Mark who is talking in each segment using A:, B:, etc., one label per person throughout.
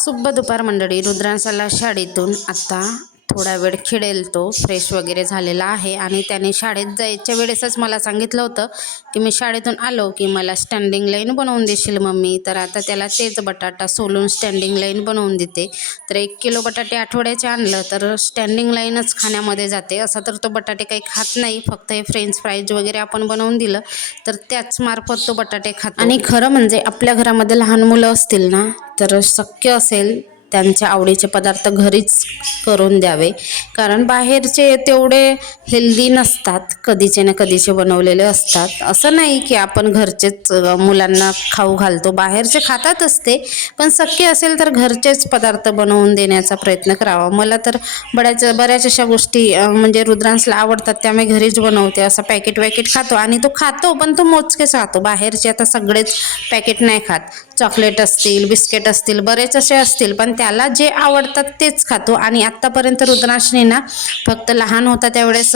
A: शुभ दुपार मंडळी. रुद्रांसाला शाळेतून आत्ता थोडा वेळ खेळेल तो फ्रेश वगैरे झालेला आहे. आणि त्याने शाळेत जायच्या वेळेसच मला सांगितलं होतं की मी शाळेतून आलो की मला स्टँडिंग लाईन बनवून देशील मम्मी. तर आता त्याला तेच बटाटा सोलून स्टँडिंग लाईन बनवून देते. तर एक किलो बटाटे आठवड्याचे आणलं तर स्टँडिंग लाईनच खाण्यामध्ये जाते. असा तर तो बटाटे काही खात नाही. फक्त हे फ्रेंच फ्राईज वगैरे आपण बनवून दिलं. तर त्याच मार्फत तो बटाटे खात. आणि खरं म्हणजे आपल्या घरामध्ये लहान मुलं असतील ना तर शक्य असेल त्यांच्या आवडीचे पदार्थ घरीच करून द्यावे. कारण बाहेरचे तेवढे हेल्दी नसतात. कधीचे ना कधीचे बनवलेले असतात. असं नाही की आपण घरचेच मुलांना खाऊ घालतो. बाहेरचे खातात असते. पण शक्य असेल तर घरचेच पदार्थ बनवून देण्याचा प्रयत्न करावा. मला तर बऱ्याच बऱ्याच अशा गोष्टी म्हणजे रुद्रांसला आवडतात. त्यामुळे घरीच बनवते. असं पॅकेट वॅकेट खातो. आणि तो खातो पण तो मोजकेच खातो बाहेरचे आता सगळेच पॅकेट नाही खात. चॉकलेट असतील बिस्किट असतील बरेच असे असतील पण त्याला जे आवडतात तेच खातो. आणि आत्तापर्यंत रुद्रांशने ना फक्त लहान होता त्यावेळेस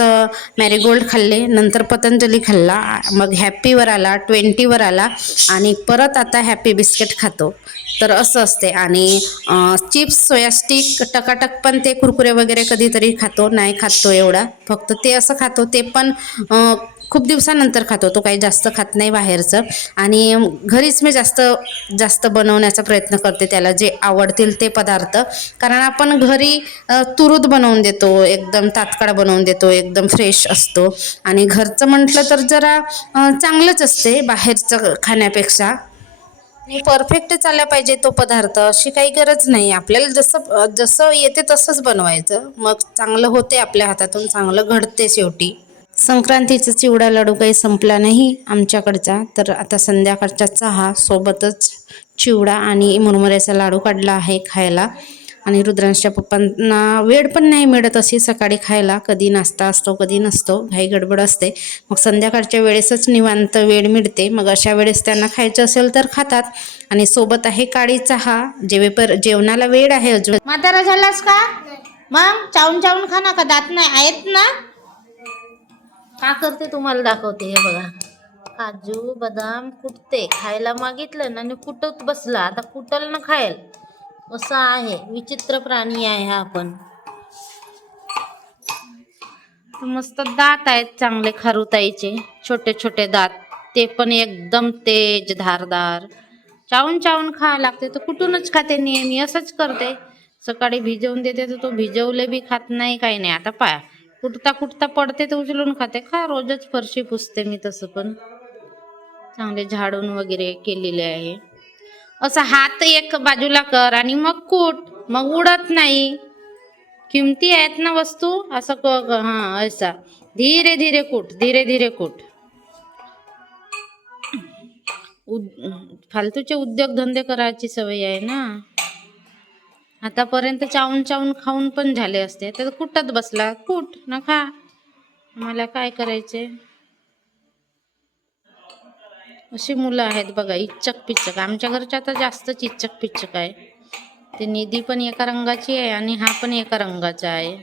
A: मॅरीगोल्ड खाल्ले नंतर पतंजली खाल्ला मग हॅपीवर आला ट्वेंटीवर आला आणि परत आता हॅपी बिस्किट खातो. तर असं असते. आणि चिप्स सोयास्टिक टकाटक पण ते कुरकुरे वगैरे कधीतरी खातो. नाही खातो एवढा. फक्त ते असं खातो. ते पण खूप दिवसानंतर खातो. तो काही जास्त खात नाही बाहेरचं. आणि घरीच मी जास्त जास्त बनवण्याचा प्रयत्न करते त्याला. जे आवडतील ते पदार्थ. कारण आपण घरी तुरूद बनवून देतो. एकदम तात्काळ बनवून देतो. एकदम फ्रेश असतो. आणि घरचं म्हटलं तर जरा चांगलंच असते बाहेरचं खाण्यापेक्षा. परफेक्ट चालला पाहिजे तो पदार्थ. अशी काही गरज नाही. आपल्याला जसं जसं येते तसंच बनवायचं. मग चांगलं होते आपल्या हातातून. चांगलं घडते शेवटी. संक्रांतीचा चिवडा लाडू काही संपला नाही आमच्याकडचा तर आता संध्याकाळचा चहा सोबतच चिवडा आणि मुरमुऱ्याचा लाडू काढला आहे खायला. आणि रुद्रांशच्या पप्पांना वेळ पण नाही मिळत अशी सकाळी खायला. कधी नाश्ता असतो कधी नसतो. घाई गडबड असते. मग संध्याकाळच्या वेळेसच निवांत वेळ मिळते. मग अशा वेळेस त्यांना खायचं असेल तर खातात. आणि सोबत आहे काळी चहा जेवेपर जेवणाला वेळ आहे अजून.
B: म्हातारा झालास का? मग चावून चावून खा ना का? दात नाही आहेत ना? का करते तुम्हाला दाखवते हे बघा. काजू बदाम कुटते. खायला मागितलं ना आणि कुटत बसला. आता कुटल ना खायल. असं आहे. विचित्र प्राणी आहे हा आपण मस्त दात आहेत चांगले खारुताईचे. छोटे छोटे दात. ते पण एकदम तेज धारदार. चावून चावून खायला लागते. तर कुठूनच खाते नेहमी. असंच करते. सकाळी भिजवून देते तर तो भिजवले बी खात नाही काही नाही. आता पाय कुठता कुठता पडते तर उचलून खाते. खा रोजच फरशी पुसते मी तसं पण. चांगले झाडून वगैरे केलेले आहे. असं हात एक बाजूला कर आणि मग कूट. मग उडत नाही. किमती आहेत ना वस्तू? असं क हा ऐसा. धीरे धीरे कूट धीरे धीरे कूट. उद फालतूचे उद्योगधंदे करायची सवय आहे ना. आतापर्यंत चावून चावून खाऊन पण झाले असते. तर कुठत बसला? कुठ? ना खा. मला काय करायचे? अशी मुलं आहेत बघा इच्चक पिच्चक आमच्या घरच्या आता जास्तच इच्चक पिच्चक आहे. ते निधी पण एका रंगाची आहे आणि हा पण एका रंगाचा आहे.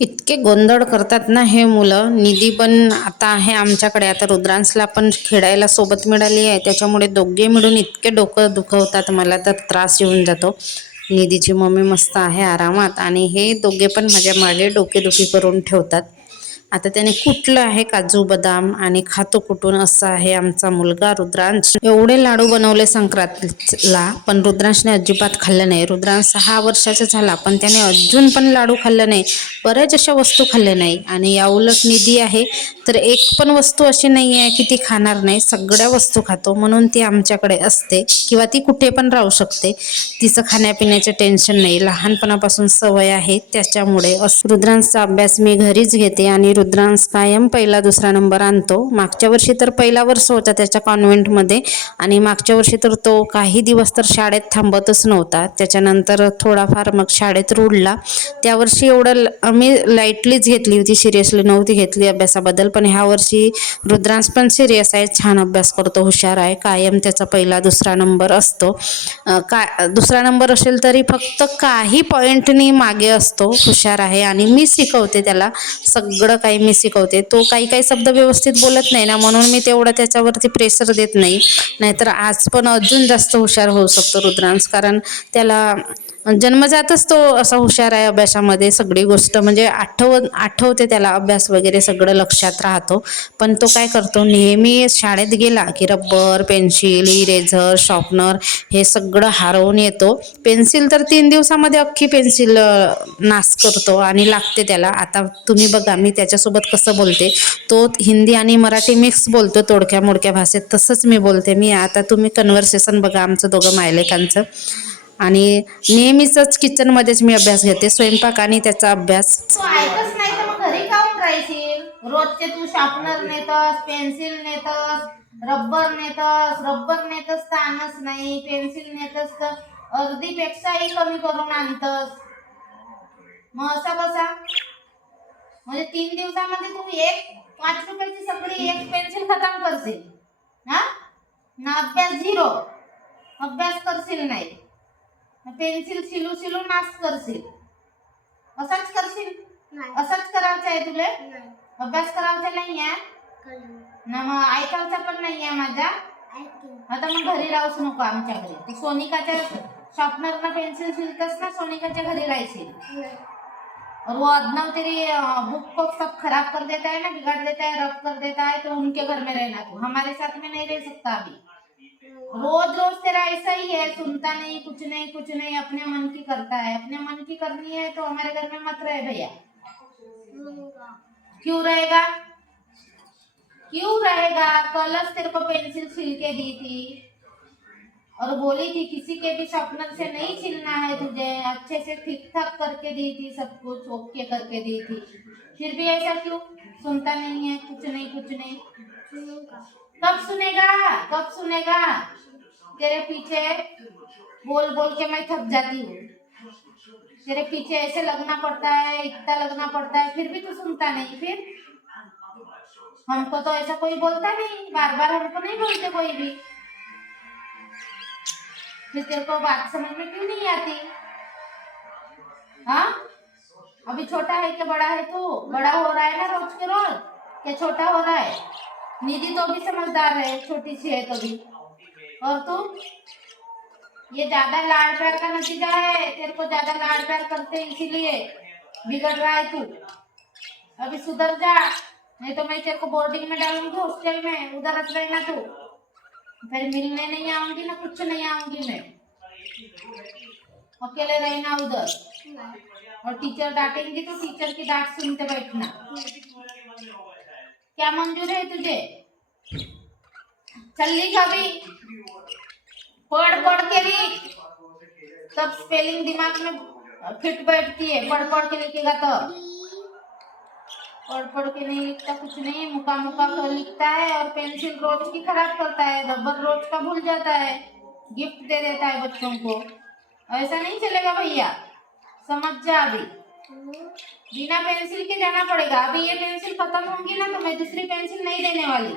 A: इतके गोंधळ करतात ना हे मुलं. निधी पण आता आहे आमच्याकडे. आता रुद्रांसला पण खेळायला सोबत मिळाली आहे. त्याच्यामुळे दोघे मिळून इतके डोकं दुखवतात. मला तर त्रास येऊन जातो. निधीची मम्मी मस्त आहे आरामात आणि हे दोघे पण माझ्या मागे डोकेदुखी करून ठेवतात. आता त्याने कुठलं आहे काजू बदाम आणि खातो कुठून? असं आहे आमचा मुलगा रुद्रांश. एवढे लाडू बनवले संक्रांतीला पण रुद्रांशने अजिबात खाल्लं नाही. रुद्रांश सहा वर्षाचा झाला पण त्याने अजून पण लाडू खाल्लं नाही. बऱ्याच अशा वस्तू खाल्ल्या नाही. आणि या उलट निधी आहे तर एक पण वस्तू अशी नाही आहे की ती खाणार नाही. सगळ्या वस्तू खातो म्हणून ती आमच्याकडे असते किंवा ती कुठे पण राहू शकते. तिचं खाण्यापिण्याचं टेन्शन नाही. लहानपणापासून सवय आहे त्याच्यामुळे रुद्रांशचा अभ्यास मी घरीच घेते आणि रुद्रांश कायम पहिला दुसरा नंबर आणतो. मागच्या वर्षी तर पहिला वर्ष होता त्याच्या कॉन्व्हेंटमध्ये आणि मागच्या वर्षी तर तो काही दिवस तर शाळेत थांबतच नव्हता. त्याच्यानंतर थोडाफार मग शाळेत रुडला त्यावर्षी एवढं ल- मी लाईटलीच घेतली होती सिरियसली नव्हती घेतली अभ्यासाबद्दल. पण ह्या वर्षी रुद्रांश पण सिरियस आहे छान अभ्यास करतो हुशार आहे. कायम त्याचा पहिला दुसरा नंबर असतो. का दुसरा नंबर असेल तरी फक्त काही पॉईंटनी मागे असतो हुशार आहे. आणि मी शिकवते त्याला सगळं काही मी शिकवते. तो काही काही शब्द व्यवस्थित बोलत नाही ना म्हणून मी तेवढं त्याच्यावरती प्रेशर देत नाही. नाहीतर आज पण अजून जास्त हुशार होऊ शकतो रुद्रांश. कारण त्याला जन्मजातच तो असा हुशार आहे अभ्यासामध्ये सगळी गोष्ट म्हणजे आठव आठवते त्याला अभ्यास वगैरे सगळं लक्षात राहतो. पण तो काय करतो नेहमी शाळेत गेला की रबर पेन्सिल इरेझर शॉर्पनर हे सगळं हरवून येतो. पेन्सिल तर तीन दिवसामध्ये अख्खी पेन्सिल नाश करतो आणि लागते त्याला. आता तुम्ही बघा मी त्याच्यासोबत कसं बोलते तो हिंदी आणि मराठी मिक्स बोलतो तोडक्या मोडक्या भाषेत तसंच मी बोलते. मी आता तुम्ही कन्व्हर्सेशन बघा आमचं दोघं मायलेकांचं. आणि नेहमीच किचनमध्येच मी अभ्यास घेते स्वयंपाक आणि त्याचा अभ्यास.
B: तू ऐकच नाही तर मग घरी काऊन राहशील? रोजचे तू शार्पनर नेतस पेन्सिल नेतस रबर नेतस रबर नेतस तर आणच नाही पेन्सिल नेतस तर अर्धीपेक्षाही कमी करून आणतस. मग असा कसा? म्हणजे तीन दिवसामध्ये तू एक पाच रुपयाची सगळी एक पेन्सिल खतम करशील. हा? ना अभ्यास झिरो. अभ्यास करशील नाही. पेन्सिल सिलू सिलू नाश करशील. असंच करशील? असंच करायचं आहे तुले? अभ्यास करायचा नाही आहे? ना मग ऐकायचा पण नाही आहे माझा आता मग घरी राहूच नको आमच्या घरी. सोनिकाच्या शॉर्पनर ना पेन्सिल सिलतस ना सोनिकाच्या घरी राहशील. और वो अदनव तेरी बुक को सब खराब कर देता है ना बिगाड़ देता है रब कर देता है तो उनके घर में रहना तू. हमारे साथ में नहीं रह सकता अभी. रोज रोज तेरा ऐसा ही है, सुनता नहीं, कुछ नहीं कुछ नहीं, अपने मन की करता है। अपने मन की करनी है तो हमारे घर में मत रहे भैया। क्यों रहेगा? क्यों रहेगा? कलस तेरे को पेंसिल छिल के दी थी और बोली थी, किसी के भी शॉर्पनर से नहीं छिलना है तुझे। अच्छे से ठीक ठाक करके दी थी, सब कुछ ओके करके दी थी। फिर भी ऐसा क्यों? सुनता नहीं है, कुछ नहीं कुछ नहीं। कब सुनेगा? कब सुनेगा? तेरे पीछे बोल बोल के मैं थक जाती हूँ। तेरे पीछे ऐसे लगना पड़ता है, इतना लगना पड़ता है, फिर भी तू सुनता नहीं, फिर? हमको तो ऐसा कोई बोलता नहीं बार बार हमको नहीं बोलते कोई भी। फिर तेरे को बात समझ में क्यों नहीं आती? हाँ? अभी छोटा है कि बड़ा है तू? बड़ा हो रहा है ना रोज के रोज? क्या छोटा हो रहा है? निधि तो भी समझदार है छोटी सी है तो भी। और तू? ये ज़्यादा लाड़ प्यार का नतीजा है तेरे को ज़्यादा लाड़ प्यार करते हैं इसीलिए बिगड़ रहा है तू। अभी सुधर जा नहीं तो मैं तेरे को बोर्डिंग में डालूँगी हॉस्टल में उधर रख रहना तू। फिर मिलने नहीं आऊँगी ना कुछ नहीं आऊँगी मैं। अकेले रहना उधर। और टीचर डांटेंगी तो टीचर की डांट सुनते बैठना। क्या मंजूर है तुझे? चल लिख अभी। पढ़ पढ़ के लिख। तब स्पेलिंग दिमाग में फिट बैठती है। पढ़ पढ़ के लिखेगा तो। पढ़ पढ़ के नहीं लिखता कुछ नहीं। मुका मुका कर लिखता है और पेंसिल रोज की खराब करता है। रबर रोज का भूल जाता है। गिफ्ट दे देता है बच्चों को। ऐसा नहीं चलेगा भैया। समझ जा अभी। बिना पेंसिल के जाना पड़ेगा। अभी ये पेंसिल खत्म होंगी ना तो मैं दूसरी पेंसिल नहीं देने वाली।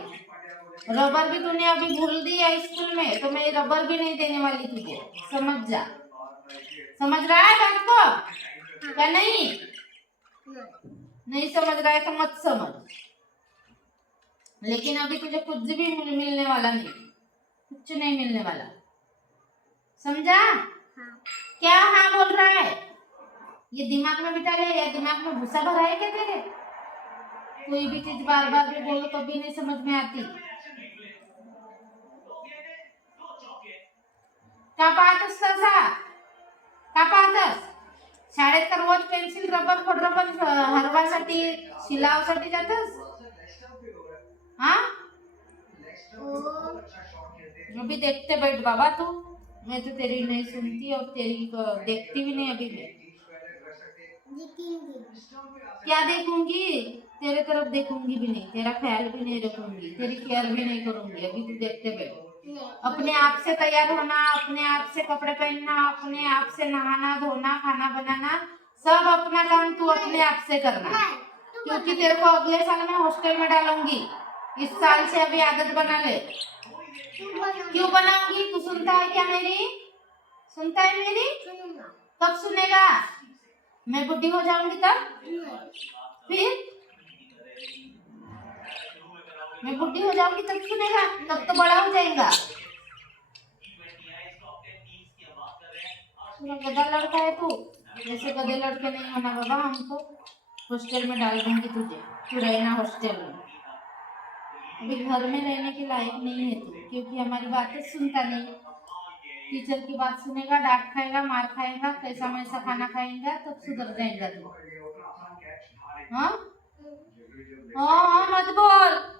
B: रबर भी तूने अभी भूल दी है स्कूल में तो मैं रबर भी नहीं देने वाली तुझे। समझ जा। समझ रहा है बात को? क्या नहीं? नहीं समझ रहा है तो मत समझ। लेकिन अभी तुझे कुछ भी मिलने वाला नहीं। कुछ नहीं मिलने वाला। समझा? हाँ। क्या हाँ बोल रहा ये दिमाग में बिठा ले या दिमाग में भूसा भरा है क्या तेरे? कोई भी चीज बार बार भी बोलो तो भी नहीं समझ में आती। का पाहतस हो तसा का पाहतस हो? शाळेत तर रोज पेन्सिल रबर खोडरबर हरवासाठी शिलावसाठी जातस हो? हाँ? भी देखते बैठ बाबा तू। मैं तो तेरी नहीं सुनती और तेरी देखती भी नहीं अभी मैं क्या देखूँगी? तेरे तरफ़ देखूँगी भी नहीं तेरा ख्याल भी नहीं रखूँगी तेरी केयर भी नहीं करूँगी अभी तू देखते बैठ। अपने आप से तैयार होना अपने आप से कपड़े पहनना अपने आप से नहाना धोना खाना बनाना सब अपना काम तू अपने आप से करना। क्योंकि तेरे को अगले साल मैं हॉस्टल में डालूँगी। इस साल से अभी आदत बना ले। क्यों बनाऊँगी? तू सुनता है क्या मेरी? सुनता है मेरी? कब सुनेगा? मैं बुढ़ी हो जाऊँगी तब फिर?
A: मैं बुढ़ी हो जाऊँगी तब सुनेगा, तब तो बड़ा हो जाएगा। गधा लड़का है तू। जैसे गधे लड़के नहीं होना बाबा हमको। हॉस्टल में डाल देंगे तुझे। तू रहना हॉस्टल में। अभी घर में रहने के लायक नहीं है तू, क्योंकि हमारी बातें सुनता नहीं। टीचर की बात सुनेगा डांट खाएगा मार खाएगा कैसा मैसा खाना खाएगा तब सुधर जाएगा तू। हाँ? हाँ हाँ मत बोल।